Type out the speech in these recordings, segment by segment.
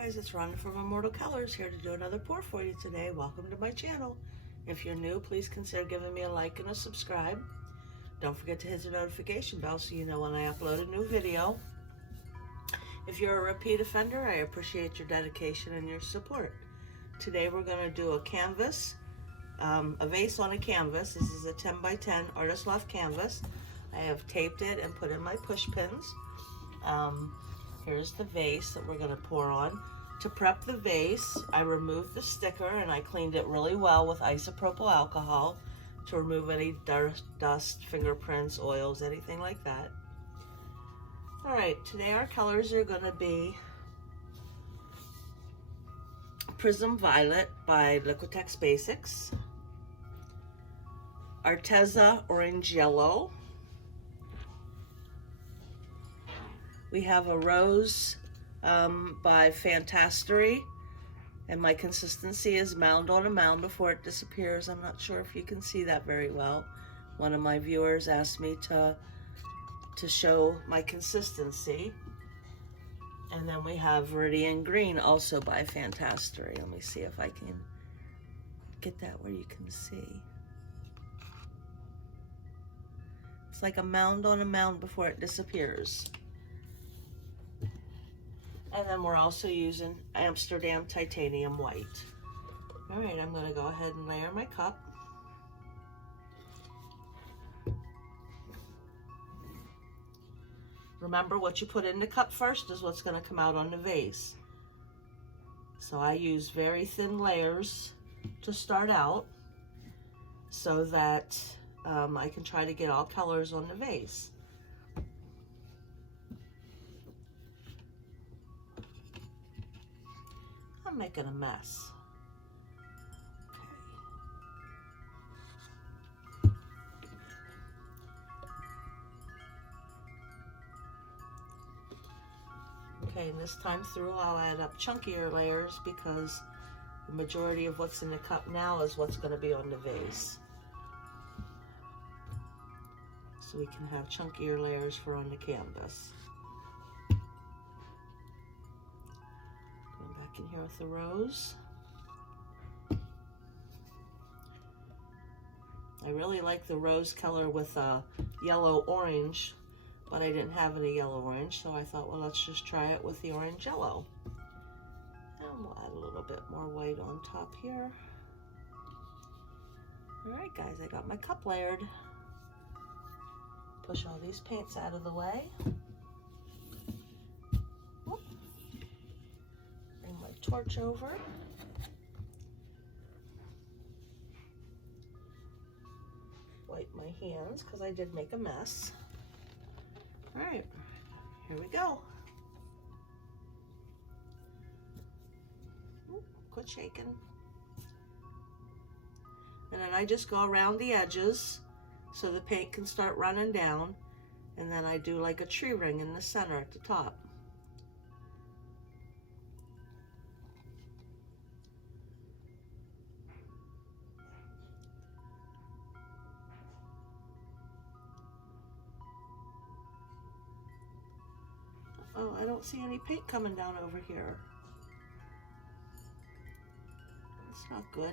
guys, it's Rhonda from Immortal Colors here to do another pour for you today. Welcome to my channel. If you're new, please consider giving me a like and a subscribe. Don't forget to hit the notification bell so you know when I upload a new video. If you're a repeat offender, I appreciate your dedication and your support. Today we're going to do a canvas, a vase on a canvas. This is a 10 by 10 artist loft canvas. I have taped it and put in my push pins. Here's the vase that we're going to pour on. To prep the vase, I removed the sticker and I cleaned it really well with isopropyl alcohol to remove any dust, fingerprints, oils, anything like that. Alright, today our colors are going to be Prism Violet by Liquitex Basics, Arteza Orange Yellow, we have a Rose by Fantastory, and my consistency is mound on a mound before it disappears. I'm not sure if you can see that very well. One of my viewers asked me to show my consistency. And then we have Veridan Green, also by Fantastory. Let me see if I can get that where you can see. It's like a mound on a mound before it disappears. And then we're also using Amsterdam Titanium White. All right, I'm gonna go ahead and layer my cup. Remember, what you put in the cup first is what's gonna come out on the vase. So I use very thin layers to start out so that I can try to get all colors on the vase. I'm making a mess. Okay, and this time through I'll add up chunkier layers because the majority of what's in the cup now is what's going to be on the vase. So we can have chunkier layers for on the canvas. In here with the rose. I really like the rose color with a yellow orange, but I didn't have any yellow orange, so I thought, well, let's just try it with the orange yellow. And we'll add a little bit more white on top here. All right, guys, I got my cup layered. Push all these paints out of the way. Torch over. Wipe my hands because I did make a mess. All right, here we go. Ooh, quit shaking. And then I just go around the edges so the paint can start running down, and then I do like a tree ring in the center at the top. Oh, I don't see any paint coming down over here. That's not good.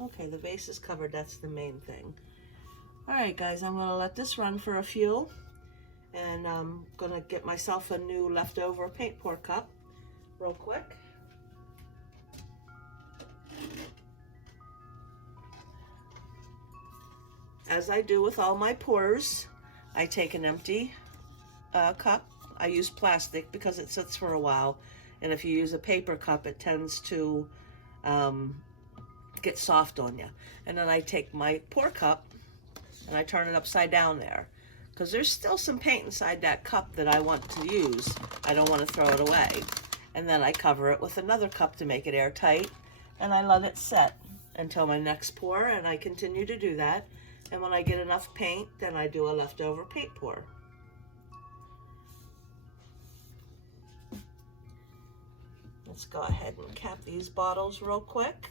Okay, the vase is covered. That's the main thing. All right, guys, I'm going to let this run for a few, and I'm going to get myself a new leftover paint pour cup real quick. As I do with all my pours, I take an empty cup. I use plastic because it sits for a while, and if you use a paper cup, it tends to get soft on you. And then I take my pour cup and I turn it upside down there because there's still some paint inside that cup that I want to use. I don't want to throw it away. And then I cover it with another cup to make it airtight, and I let it set until my next pour, and I continue to do that. And when I get enough paint, then I do a leftover paint pour. Let's go ahead and cap these bottles real quick.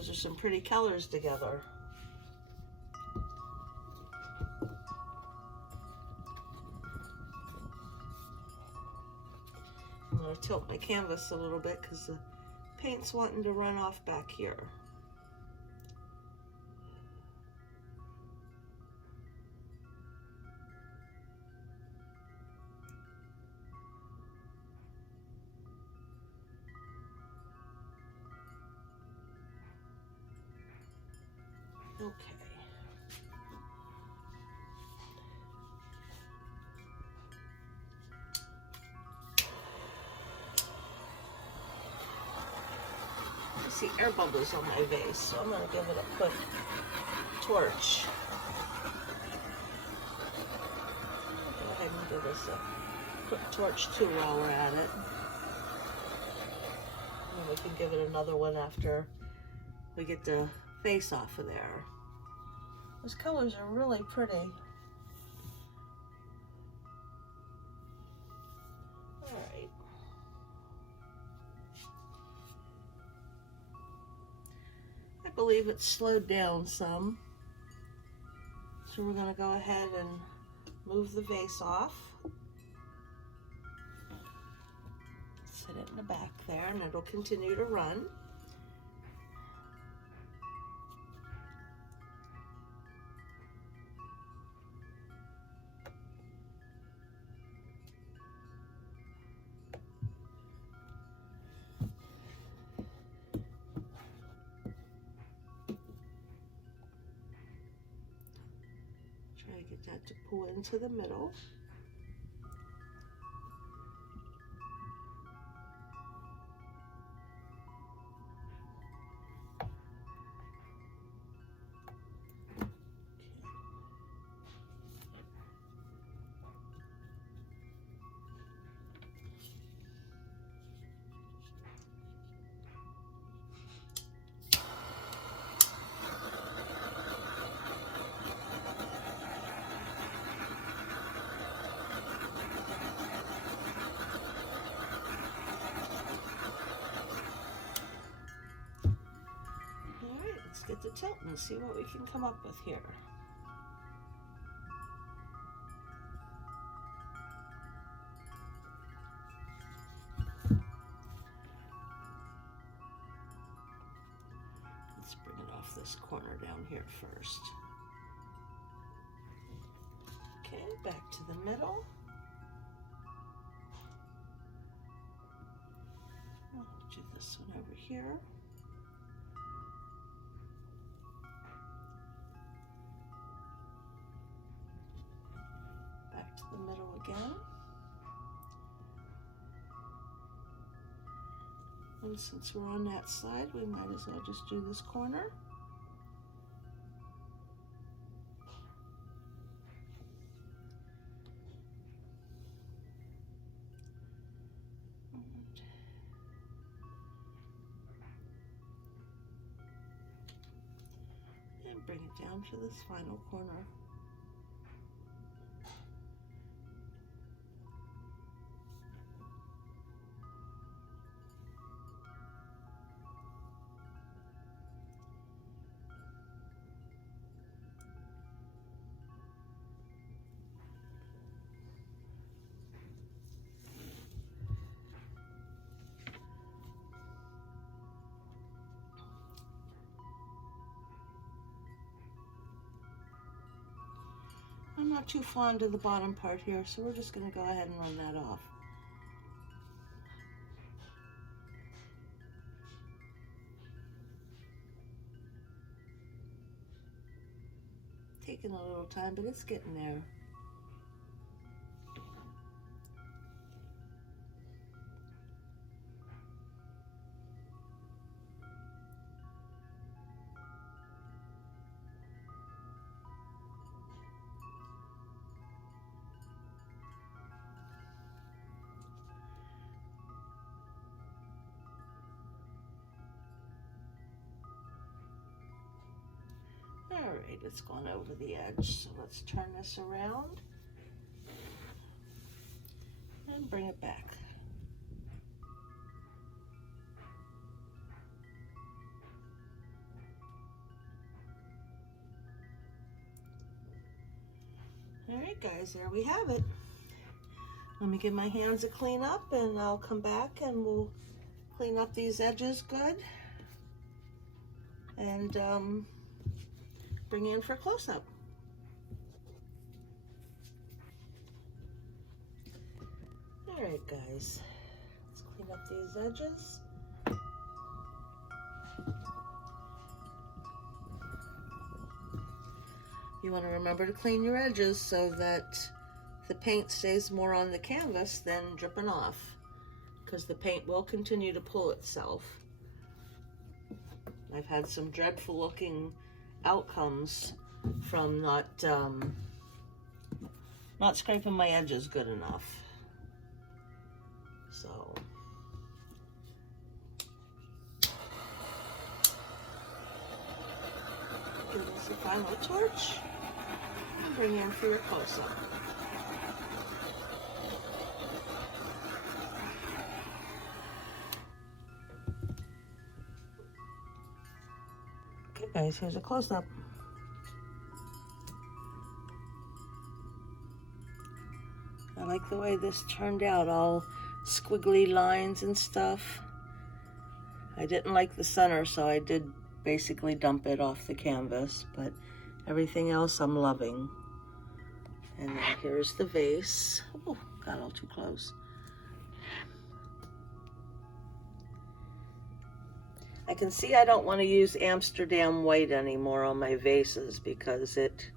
Those are some pretty colors together. I'm going to tilt my canvas a little bit because the paint's wanting to run off back here. Okay. I see air bubbles on my vase, so I'm going to give it a quick torch. Go ahead and give this a quick torch too while we're at it. And we can give it another one after we get the face off of there. Those colors are really pretty. All right. I believe it's slowed down some. So we're going to go ahead and move the vase off. Set it in the back there and it'll continue to run. Try to get that to pull into the middle. Let's get the tilt and see what we can come up with here. Let's bring it off this corner down here first. Okay, back to the middle. I'll do this one over here. The middle again. And since we're on that side, we might as well just do this corner. And bring it down to this final corner. I'm not too fond of the bottom part here, so we're just going to go ahead and run that off. Taking a little time, but it's getting there. Alright, it's gone over the edge, so let's turn this around and bring it back. Alright guys, there we have it. Let me give my hands a clean up and I'll come back and we'll clean up these edges good and bring you in for a close-up. Alright guys, let's clean up these edges. You want to remember to clean your edges so that the paint stays more on the canvas than dripping off, because the paint will continue to pull itself. I've had some dreadful looking outcomes from not scraping my edges good enough. So give this a final torch and bring in for your close-up. Okay guys, here's a close-up. I like the way this turned out, all squiggly lines and stuff. I didn't like the center, so I did basically dump it off the canvas, but everything else I'm loving. And then here's the vase. Oh, got all too close. I can see I don't want to use Amsterdam white anymore on my vases because it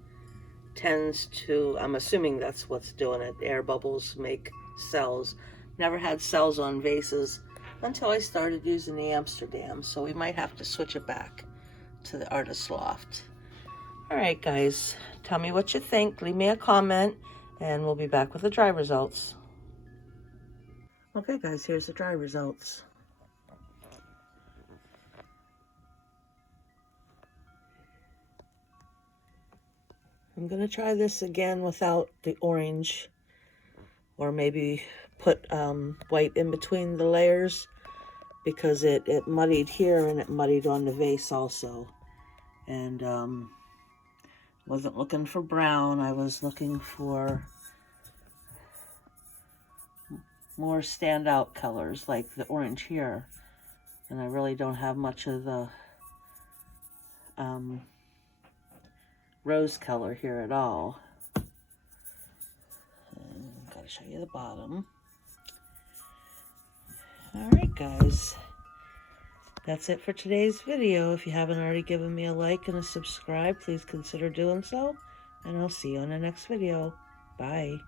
tends to, I'm assuming that's what's doing it, air bubbles make cells. Never had cells on vases until I started using the Amsterdam, so we might have to switch it back to the Artist Loft. All right guys, tell me what you think, leave me a comment, and we'll be back with the dry results. Okay guys, here's the dry results. I'm gonna try this again without the orange, or maybe put white in between the layers, because it muddied here and it muddied on the vase also. And wasn't looking for brown, I was looking for more standout colors like the orange here. And I really don't have much of the rose color here at all. And gotta show you the bottom. All right guys, that's it for today's video. If you haven't already given me a like and a subscribe, please consider doing so, and I'll see you on the next video. Bye.